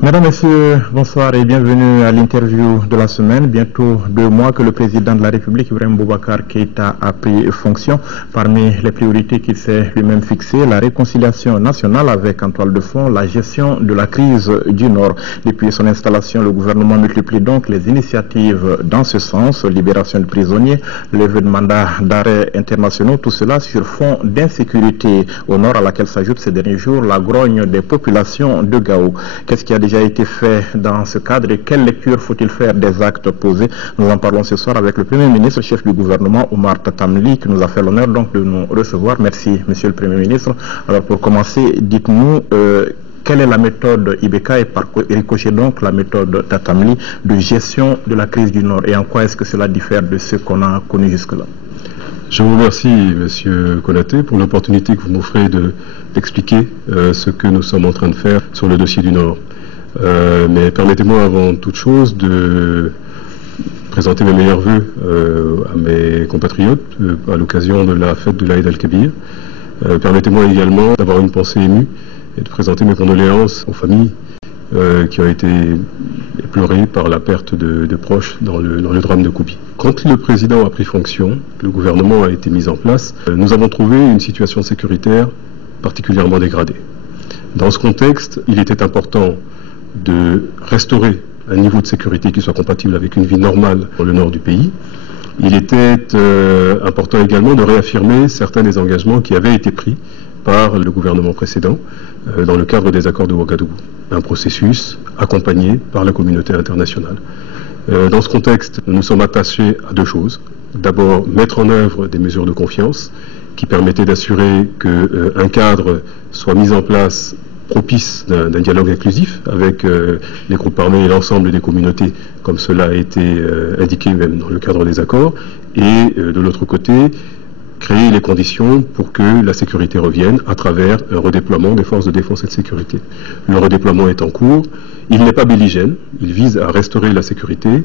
Mesdames, Messieurs, bonsoir et bienvenue à l'interview de la semaine. Bientôt 2 mois que le président de la République, Ibrahim Boubacar Keïta, a pris fonction. Parmi les priorités qu'il s'est lui-même fixées, la réconciliation nationale avec en toile de fond la gestion de la crise du Nord. Depuis son installation, le gouvernement multiplie donc les initiatives dans ce sens, libération de prisonniers, levée de mandats d'arrêt internationaux, tout cela sur fond d'insécurité au Nord à laquelle s'ajoute ces derniers jours la grogne des populations de Gao. Qu'est-ce qui a déjà été fait dans ce cadre et quelle lecture faut-il faire des actes posés? Nous en parlons ce soir avec le Premier ministre, chef du gouvernement, Oumar Tatamli, qui nous a fait l'honneur donc de nous recevoir. Merci, Monsieur le Premier ministre. Alors pour commencer, dites-nous quelle est la méthode IBK et par ricochet donc la méthode Tatamli de gestion de la crise du Nord et en quoi est-ce que cela diffère de ce qu'on a connu jusque-là? Je vous remercie, Monsieur Konaté, pour l'opportunité que vous m'offrez d'expliquer ce que nous sommes en train de faire sur le dossier du Nord. Mais permettez-moi avant toute chose de présenter mes meilleurs vœux à mes compatriotes à l'occasion de la fête de l'Aïd al-Kabir. Permettez-moi également d'avoir une pensée émue et de présenter mes condoléances aux familles qui ont été éplorées par la perte de proches dans le drame de Koupi. Quand le président a pris fonction, le gouvernement a été mis en place, nous avons trouvé une situation sécuritaire particulièrement dégradée. Dans ce contexte, il était important de restaurer un niveau de sécurité qui soit compatible avec une vie normale dans le nord du pays. Il était important également de réaffirmer certains des engagements qui avaient été pris par le gouvernement précédent dans le cadre des accords de Ouagadougou, un processus accompagné par la communauté internationale. Dans ce contexte, nous sommes attachés à 2 choses. D'abord, mettre en œuvre des mesures de confiance qui permettaient d'assurer qu'un cadre soit mis en place propice d'un dialogue inclusif avec les groupes armés et l'ensemble des communautés, comme cela a été indiqué même dans le cadre des accords, et de l'autre côté, créer les conditions pour que la sécurité revienne à travers un redéploiement des forces de défense et de sécurité. Le redéploiement est en cours, il n'est pas belligène, il vise à restaurer la sécurité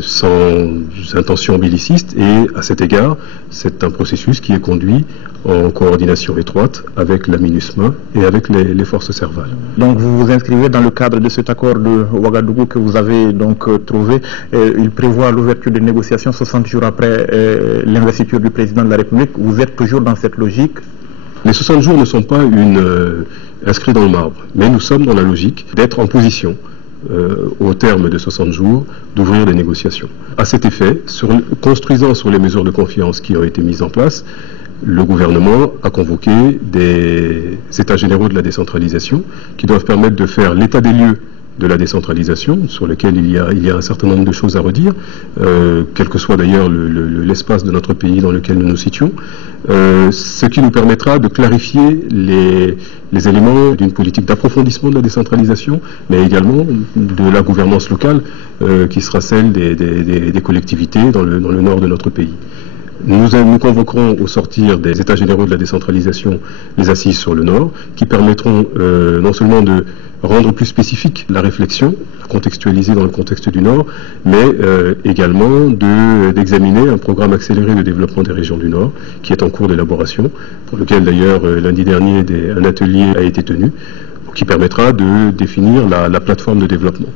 sans intention belliciste et à cet égard, c'est un processus qui est conduit en coordination étroite avec la MINUSMA et avec les forces servales. Donc vous vous inscrivez dans le cadre de cet accord de Ouagadougou que vous avez donc trouvé. Il prévoit l'ouverture des négociations 60 jours après l'investiture du président de la République. Vous êtes toujours dans cette logique? Les 60 jours ne sont pas inscrits dans le marbre, mais nous sommes dans la logique d'être en position au terme de 60 jours, d'ouvrir des négociations. À cet effet, construisant sur les mesures de confiance qui ont été mises en place, le gouvernement a convoqué des états généraux de la décentralisation qui doivent permettre de faire l'état des lieux de la décentralisation, sur lequel il y a un certain nombre de choses à redire, quel que soit d'ailleurs l'espace de notre pays dans lequel nous nous situons, ce qui nous permettra de clarifier les éléments d'une politique d'approfondissement de la décentralisation, mais également de la gouvernance locale, qui sera celle des collectivités dans le nord de notre pays. Nous convoquerons au sortir des états généraux de la décentralisation les assises sur le Nord, qui permettront non seulement de rendre plus spécifique la réflexion, contextualisée dans le contexte du Nord, mais également d'examiner un programme accéléré de développement des régions du Nord, qui est en cours d'élaboration, pour lequel d'ailleurs lundi dernier un atelier a été tenu, qui permettra de définir la plateforme de développement.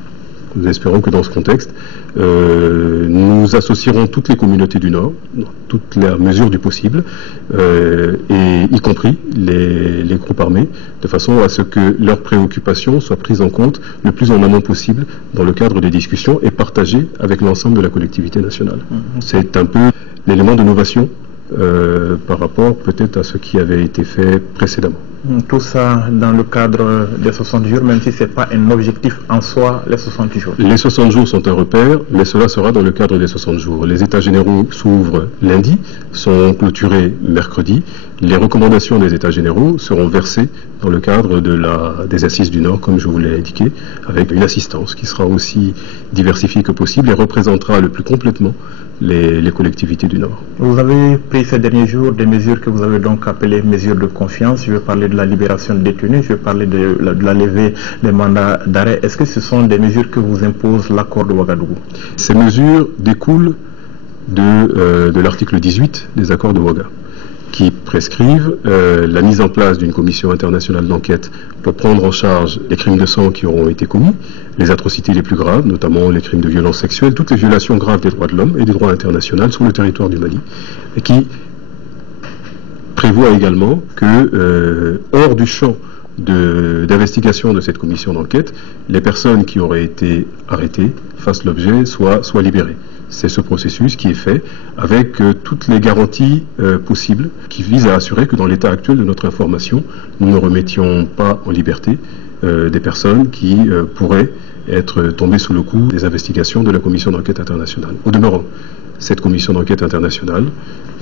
Nous espérons que dans ce contexte, nous associerons toutes les communautés du Nord, dans toutes les mesures du possible, et y compris les groupes armés, de façon à ce que leurs préoccupations soient prises en compte le plus en amont possible dans le cadre des discussions et partagées avec l'ensemble de la collectivité nationale. C'est un peu l'élément de novation par rapport peut-être à ce qui avait été fait précédemment. Tout ça dans le cadre des 60 jours, même si ce n'est pas un objectif en soi, les 60 jours. Les 60 jours sont un repère, mais cela sera dans le cadre des 60 jours. Les états généraux s'ouvrent lundi, sont clôturés mercredi. Les recommandations des états généraux seront versées dans le cadre des assises du Nord, comme je vous l'ai indiqué, avec une assistance qui sera aussi diversifiée que possible et représentera le plus complètement les collectivités du Nord. Vous avez pris ces derniers jours des mesures que vous avez donc appelées mesures de confiance. Je vais parler de la libération de détenus, je vais parler de la levée des mandats d'arrêt. Est-ce que ce sont des mesures que vous impose l'accord de Ouagadougou? Ces mesures découlent de l'article 18 des accords de Ouaga, qui prescrivent la mise en place d'une commission internationale d'enquête pour prendre en charge les crimes de sang qui auront été commis, les atrocités les plus graves, notamment les crimes de violence sexuelle, toutes les violations graves des droits de l'homme et des droits internationaux sur le territoire du Mali, et qui prévoit également que, hors du champ d'investigation de cette commission d'enquête, les personnes qui auraient été arrêtées fassent l'objet, soient libérées. C'est ce processus qui est fait avec toutes les garanties possibles qui visent à assurer que dans l'état actuel de notre information, nous ne remettions pas en liberté des personnes qui pourraient être tombées sous le coup des investigations de la commission d'enquête internationale. Au demeurant, cette commission d'enquête internationale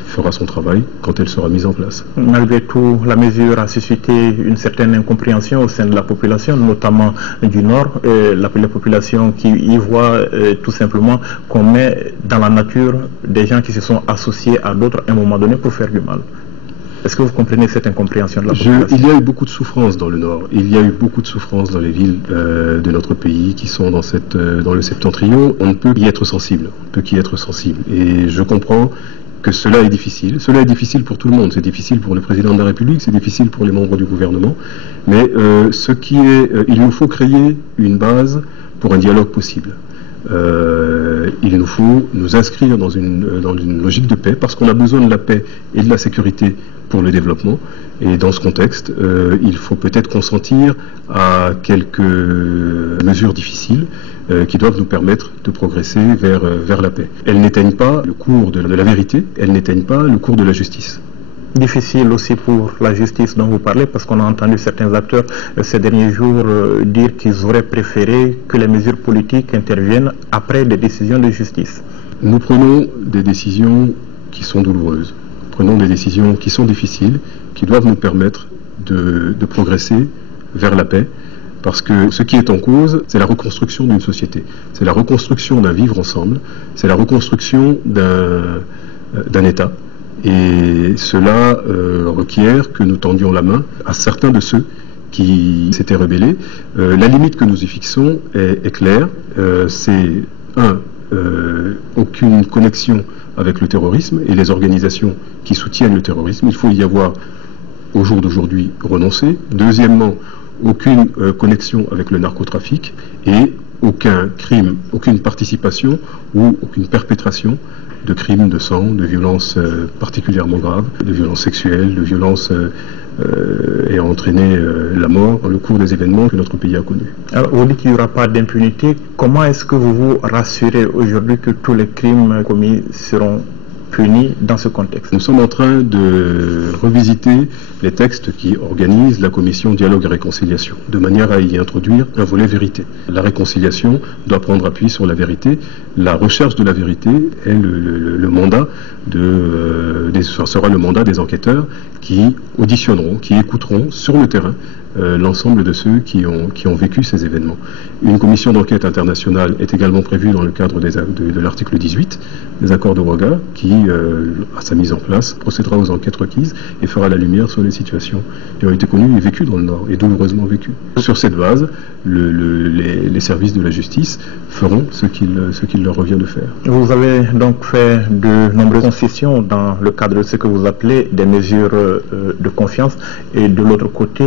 fera son travail quand elle sera mise en place. Malgré tout, la mesure a suscité une certaine incompréhension au sein de la population, notamment du Nord, la population qui y voit tout simplement qu'on met dans la nature des gens qui se sont associés à d'autres à un moment donné pour faire du mal. Est-ce que vous comprenez cette incompréhension de la population? Il y a eu beaucoup de souffrance dans le Nord. Il y a eu beaucoup de souffrance dans les villes de notre pays qui sont dans le septentrion. On ne peut y être sensible. On peut y être sensible. Et je comprends que cela est difficile. Cela est difficile pour tout le monde. C'est difficile pour le président de la République, c'est difficile pour les membres du gouvernement. Mais il nous faut créer une base pour un dialogue possible. Il nous faut nous inscrire dans une logique de paix, parce qu'on a besoin de la paix et de la sécurité pour le développement. Et dans ce contexte, il faut peut-être consentir à quelques mesures difficiles qui doivent nous permettre de progresser vers la paix. Elles n'éteignent pas le cours de la vérité, elles n'éteignent pas le cours de la justice. Difficile aussi pour la justice dont vous parlez, parce qu'on a entendu certains acteurs ces derniers jours dire qu'ils auraient préféré que les mesures politiques interviennent après des décisions de justice. Nous prenons des décisions qui sont douloureuses, prenons des décisions qui sont difficiles, qui doivent nous permettre de progresser vers la paix, parce que ce qui est en cause, c'est la reconstruction d'une société, c'est la reconstruction d'un vivre ensemble, c'est la reconstruction d'un État. Et cela requiert que nous tendions la main à certains de ceux qui s'étaient rebellés. La limite que nous y fixons est claire. C'est aucune connexion avec le terrorisme et les organisations qui soutiennent le terrorisme. Il faut y avoir, au jour d'aujourd'hui, renoncé. Deuxièmement, aucune connexion avec le narcotrafic et aucun crime, aucune participation ou aucune perpétration de crimes de sang, de violences particulièrement graves, de violences sexuelles, de violences ayant entraîné la mort dans le cours des événements que notre pays a connus. Alors, vous dites qu'il n'y aura pas d'impunité. Comment est-ce que vous vous rassurez aujourd'hui que tous les crimes commis seront punis dans ce contexte? Nous sommes en train de revisiter les textes qui organisent la commission dialogue et réconciliation, de manière à y introduire un volet vérité. La réconciliation doit prendre appui sur la vérité. La recherche de la vérité est le mandat sera le mandat des enquêteurs qui auditionneront, qui écouteront sur le terrain l'ensemble de ceux qui ont vécu ces événements. Une commission d'enquête internationale est également prévue dans le cadre de l'article 18 des accords de Ouaga qui, à sa mise en place, procédera aux enquêtes requises et fera la lumière sur les situations qui ont été connues et vécues dans le Nord, et douloureusement vécues. Sur cette base, les services de la justice feront ce qu'il leur revient de faire. Vous avez donc fait de nombreuses concessions dans le cadre de ce que vous appelez des mesures de confiance, et de l'autre côté,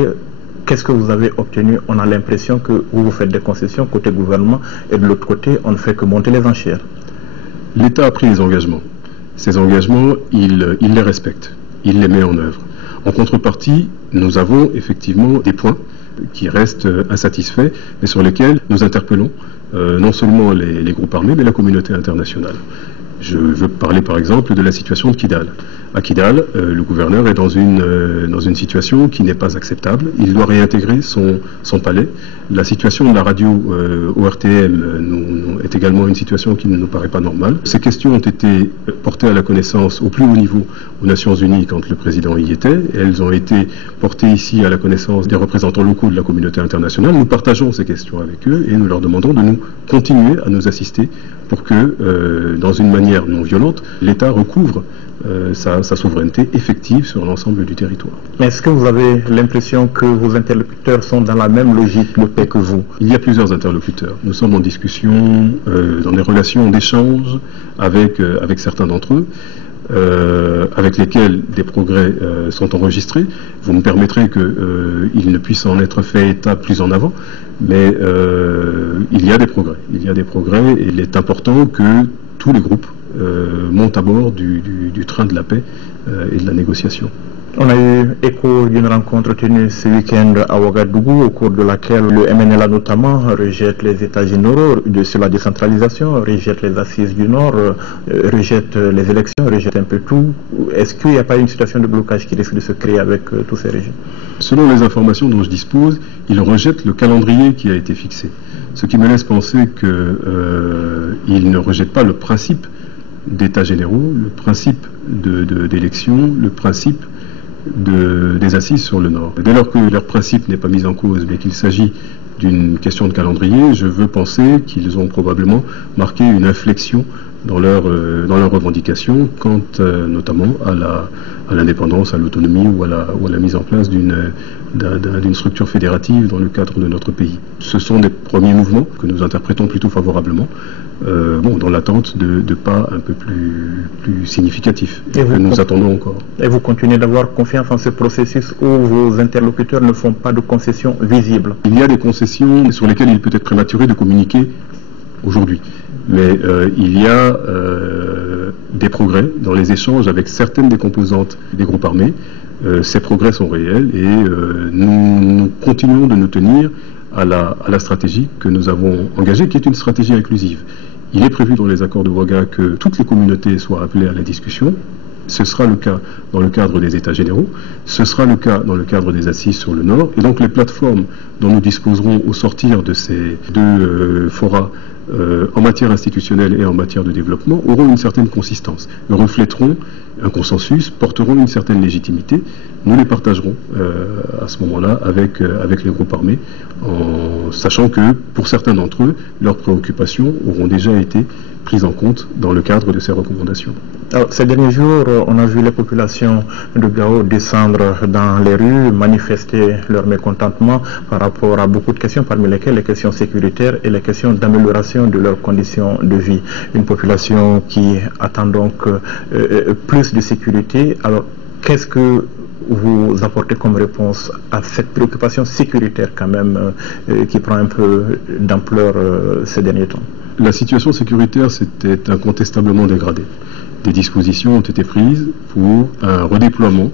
qu'est-ce que vous avez obtenu? On a l'impression que vous faites des concessions côté gouvernement, et de l'autre côté, on ne fait que monter les enchères. L'État a pris des engagements. Ces engagements, il les respecte, il les met en œuvre. En contrepartie, nous avons effectivement des points qui restent insatisfaits, mais sur lesquels nous interpellons non seulement les groupes armés, mais la communauté internationale. Je veux parler par exemple de la situation de Kidal. À Kidal, le gouverneur est dans une situation qui n'est pas acceptable. Il doit réintégrer son palais. La situation de la radio ORTM est également une situation qui ne nous paraît pas normale. Ces questions ont été portées à la connaissance au plus haut niveau aux Nations Unies quand le président y était. Elles ont été portées ici à la connaissance des représentants locaux de la communauté internationale. Nous partageons ces questions avec eux et nous leur demandons de nous continuer à nous assister pour que, dans une manière non violente, l'État recouvre sa souveraineté effective sur l'ensemble du territoire. Mais est-ce que vous avez l'impression que vos interlocuteurs sont dans la même logique de paix que vous? Il y a plusieurs interlocuteurs. Nous sommes en discussion, dans des relations d'échange avec certains d'entre eux. avec lesquels des progrès sont enregistrés. Vous me permettrez qu'il ne puisse en être fait état plus en avant, mais il y a des progrès. Il y a des progrès et il est important que tous les groupes montent à bord du train de la paix et de la négociation. On a eu écho d'une rencontre tenue ce week-end à Ouagadougou, au cours de laquelle le MNLA notamment rejette les États généraux sur la décentralisation, rejette les assises du Nord, rejette les élections, rejette un peu tout. Est-ce qu'il n'y a pas une situation de blocage qui risque de se créer avec tous ces régimes? Selon les informations dont je dispose, il rejette le calendrier qui a été fixé. Ce qui me laisse penser qu'il ne rejette pas le principe d'États généraux, le principe d'élection, le principe des assises sur le Nord. Dès lors que leur principe n'est pas mis en cause, mais qu'il s'agit d'une question de calendrier, je veux penser qu'ils ont probablement marqué une inflexion dans leurs revendications quant notamment à l'indépendance, à l'autonomie ou à la mise en place d'une structure fédérative dans le cadre de notre pays. Ce sont des premiers mouvements que nous interprétons plutôt favorablement, dans l'attente de pas un peu plus significatifs que nous attendons encore. Et vous continuez d'avoir confiance en ce processus où vos interlocuteurs ne font pas de concessions visibles? Il y a des concessions sur lesquelles il peut être prématuré de communiquer aujourd'hui. Mais il y a des progrès dans les échanges avec certaines des composantes des groupes armés. Ces progrès sont réels et nous continuons de nous tenir à la stratégie que nous avons engagée, qui est une stratégie inclusive. Il est prévu dans les accords de Ouaga que toutes les communautés soient appelées à la discussion. Ce sera le cas dans le cadre des États généraux, ce sera le cas dans le cadre des assises sur le Nord, et donc les plateformes dont nous disposerons au sortir de ces deux forats en matière institutionnelle et en matière de développement auront une certaine consistance, reflèteront un consensus, porteront une certaine légitimité. Nous les partagerons à ce moment-là avec les groupes armés, en sachant que pour certains d'entre eux, leurs préoccupations auront déjà été prises en compte dans le cadre de ces recommandations. Alors, ces derniers jours, on a vu les populations de Gao descendre dans les rues, manifester leur mécontentement par rapport à beaucoup de questions, parmi lesquelles les questions sécuritaires et les questions d'amélioration de leurs conditions de vie. Une population qui attend donc plus de sécurité. Alors, qu'est-ce que vous apportez comme réponse à cette préoccupation sécuritaire quand même qui prend un peu d'ampleur ces derniers temps? La situation sécuritaire s'était incontestablement dégradée. Des dispositions ont été prises pour un redéploiement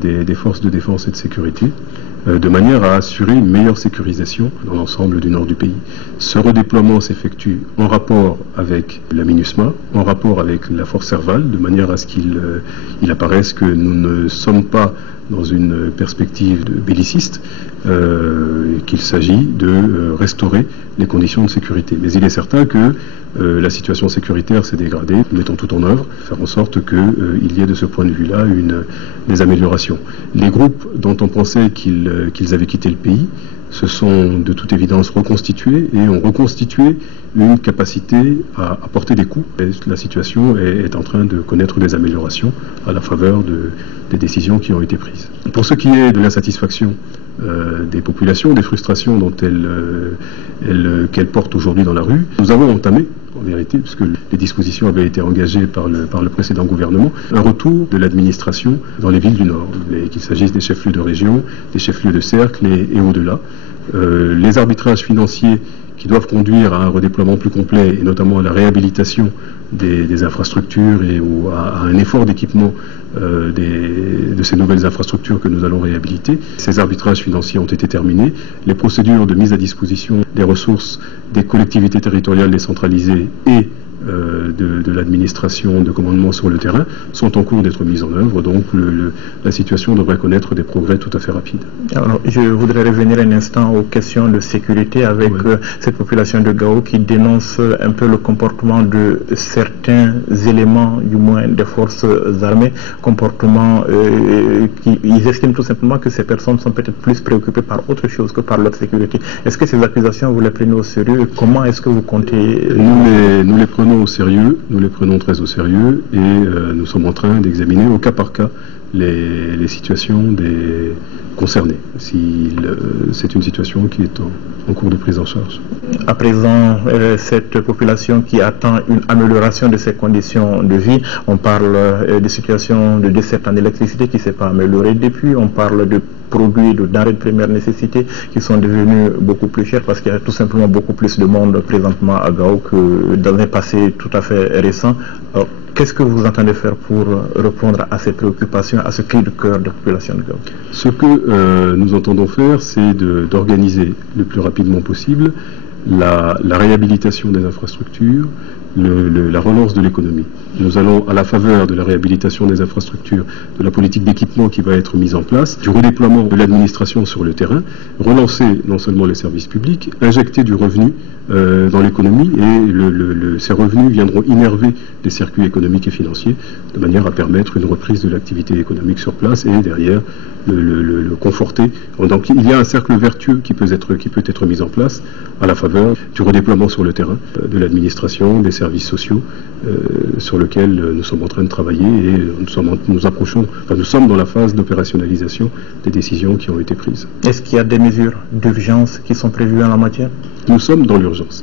des forces de défense et de sécurité de manière à assurer une meilleure sécurisation dans l'ensemble du nord du pays. Ce redéploiement s'effectue en rapport avec la MINUSMA, en rapport avec la force Serval, de manière à ce qu'il apparaisse que nous ne sommes pas dans une perspective de belliciste, qu'il s'agit de restaurer les conditions de sécurité. Mais il est certain que la situation sécuritaire s'est dégradée. Nous mettons tout en œuvre, faire en sorte qu'il y ait de ce point de vue-là des améliorations. Les groupes dont on pensait qu'ils avaient quitté le pays se sont de toute évidence reconstitués et ont reconstitué une capacité à porter des coups. Et la situation est en train de connaître des améliorations à la faveur des décisions qui ont été prises. Pour ce qui est de l'insatisfaction des populations, des frustrations dont qu'elles portent aujourd'hui dans la rue, nous avons entamé, en vérité, puisque les dispositions avaient été engagées par le précédent gouvernement, un retour de l'administration dans les villes du Nord, qu'il s'agisse des chefs-lieux de région, des chefs-lieux de cercle et au-delà. Les arbitrages financiers qui doivent conduire à un redéploiement plus complet et notamment à la réhabilitation des infrastructures et à un effort d'équipement de ces nouvelles infrastructures que nous allons réhabiliter. Ces arbitrages financiers ont été terminés. Les procédures de mise à disposition des ressources des collectivités territoriales décentralisées et de l'administration de commandement sur le terrain sont en cours d'être mises en œuvre, donc la situation devrait connaître des progrès tout à fait rapides. Alors, je voudrais revenir un instant aux questions de sécurité avec cette population de Gao qui dénonce un peu le comportement de certains éléments, du moins des forces armées, comportement ils estiment tout simplement que ces personnes sont peut-être plus préoccupées par autre chose que par leur sécurité. Est-ce que ces accusations, vous les prenez au sérieux? Comment est-ce que vous comptez? Nous les prenons prenons au sérieux, nous les prenons très au sérieux, et nous sommes en train d'examiner au cas par cas les situations des concernés, si c'est une situation qui est en cours de prise en charge. À présent, cette population qui attend une amélioration de ses conditions de vie, on parle de situations de desserte en électricité qui ne s'est pas améliorée depuis, on parle de produits, de denrées de première nécessité qui sont devenus beaucoup plus chers parce qu'il y a tout simplement beaucoup plus de monde présentement à Gao que dans un passé tout à fait récent. Alors, qu'est-ce que vous entendez faire pour répondre à ces préoccupations, à ce cri de cœur de la population de Gao? Ce que nous entendons faire, c'est d'organiser le plus rapidement possible la réhabilitation des infrastructures, la relance de l'économie. Nous allons, à la faveur de la réhabilitation des infrastructures, de la politique d'équipement qui va être mise en place, du redéploiement de l'administration sur le terrain, relancer non seulement les services publics, injecter du revenu dans l'économie, et ces revenus viendront innerver les circuits économiques et financiers de manière à permettre une reprise de l'activité économique sur place et derrière le conforter. Donc il y a un cercle vertueux qui peut être mis en place à la faveur du redéploiement sur le terrain de l'administration, des services sociaux sur lequel nous sommes en train de travailler, et nous sommes dans la phase d'opérationnalisation des décisions qui ont été prises. Est-ce qu'il y a des mesures d'urgence qui sont prévues en la matière? Nous sommes dans l'urgence.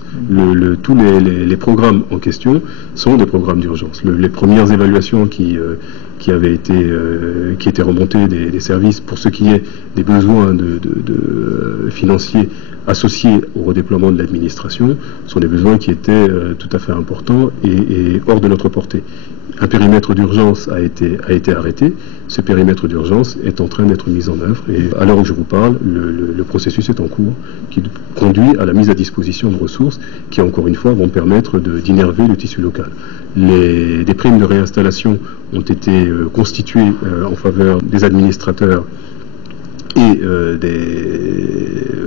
Tous les programmes en question sont des programmes d'urgence. Les premières évaluations qui étaient remontées des services pour ce qui est des besoins financiers associés au redéploiement de l'administration sont des besoins qui étaient tout à fait importants et hors de notre portée. Un périmètre d'urgence a été arrêté. Ce périmètre d'urgence est en train d'être mis en œuvre, et à l'heure où je vous parle, le processus est en cours qui conduit à la mise à disposition de ressources qui, encore une fois, vont permettre d'innerver le tissu local. Des primes de réinstallation ont été constituées en faveur des administrateurs et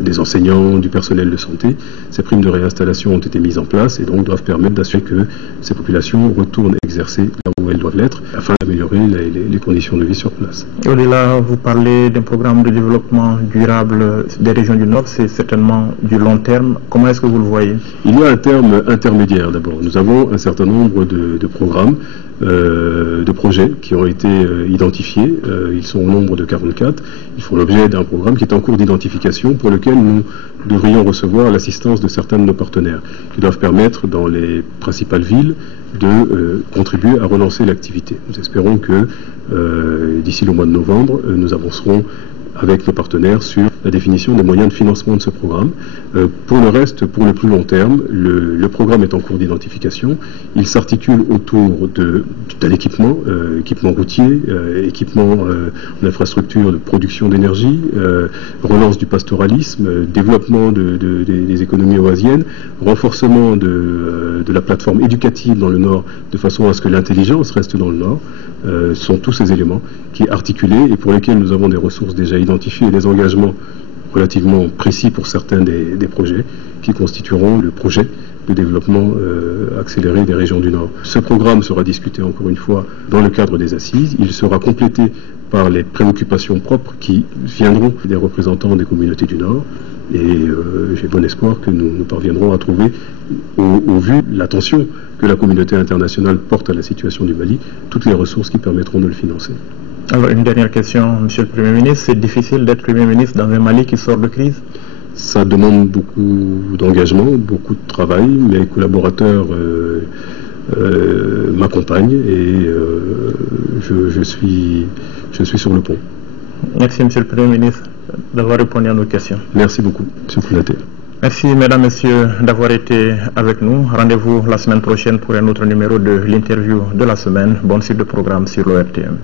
des enseignants, du personnel de santé. Ces primes de réinstallation ont été mises en place et donc doivent permettre d'assurer que ces populations retournent exercer là où elles doivent l'être afin d'améliorer les conditions de vie sur place. Au-delà, vous parlez d'un programme de développement durable des régions du Nord, c'est certainement du long terme. Comment est-ce que vous le voyez? Il y a un terme intermédiaire d'abord. Nous avons un certain nombre de programmes, de projets qui ont été identifiés. Ils sont au nombre de 44. Ils font l'objet d'un programme qui est en cours d'identification pour lequel nous devrions recevoir l'assistance de certains de nos partenaires qui doivent permettre dans les principales villes de contribuer à relancer l'activité. Nous espérons que d'ici le mois de novembre, nous avancerons avec nos partenaires sur la définition des moyens de financement de ce programme. Pour le reste, pour le plus long terme, le programme est en cours d'identification. Il s'articule autour de l'équipement, équipement routier, équipement en infrastructure de production d'énergie, relance du pastoralisme, développement des économies oasiennes, renforcement de la plateforme éducative dans le Nord, de façon à ce que l'intelligence reste dans le Nord. Sont tous ces éléments qui articulés et pour lesquels nous avons des ressources déjà identifiées et des engagements relativement précis pour certains des projets qui constitueront le projet de développement accéléré des régions du Nord. Ce programme sera discuté encore une fois dans le cadre des assises. Il sera complété par les préoccupations propres qui viendront des représentants des communautés du Nord. Et j'ai bon espoir que nous parviendrons à trouver, au vu de l'attention que la communauté internationale porte à la situation du Mali, toutes les ressources qui permettront de le financer. Alors une dernière question, Monsieur le Premier ministre. C'est difficile d'être Premier ministre dans un Mali qui sort de crise? Ça demande beaucoup d'engagement, beaucoup de travail. Mes collaborateurs m'accompagnent et je suis sur le pont. Merci Monsieur le Premier ministre d'avoir répondu à nos questions. Merci beaucoup, Monsieur Konaté. Merci mesdames, messieurs d'avoir été avec nous. Rendez-vous la semaine prochaine pour un autre numéro de l'interview de la semaine. Bonne suite de programme sur l'ORTM.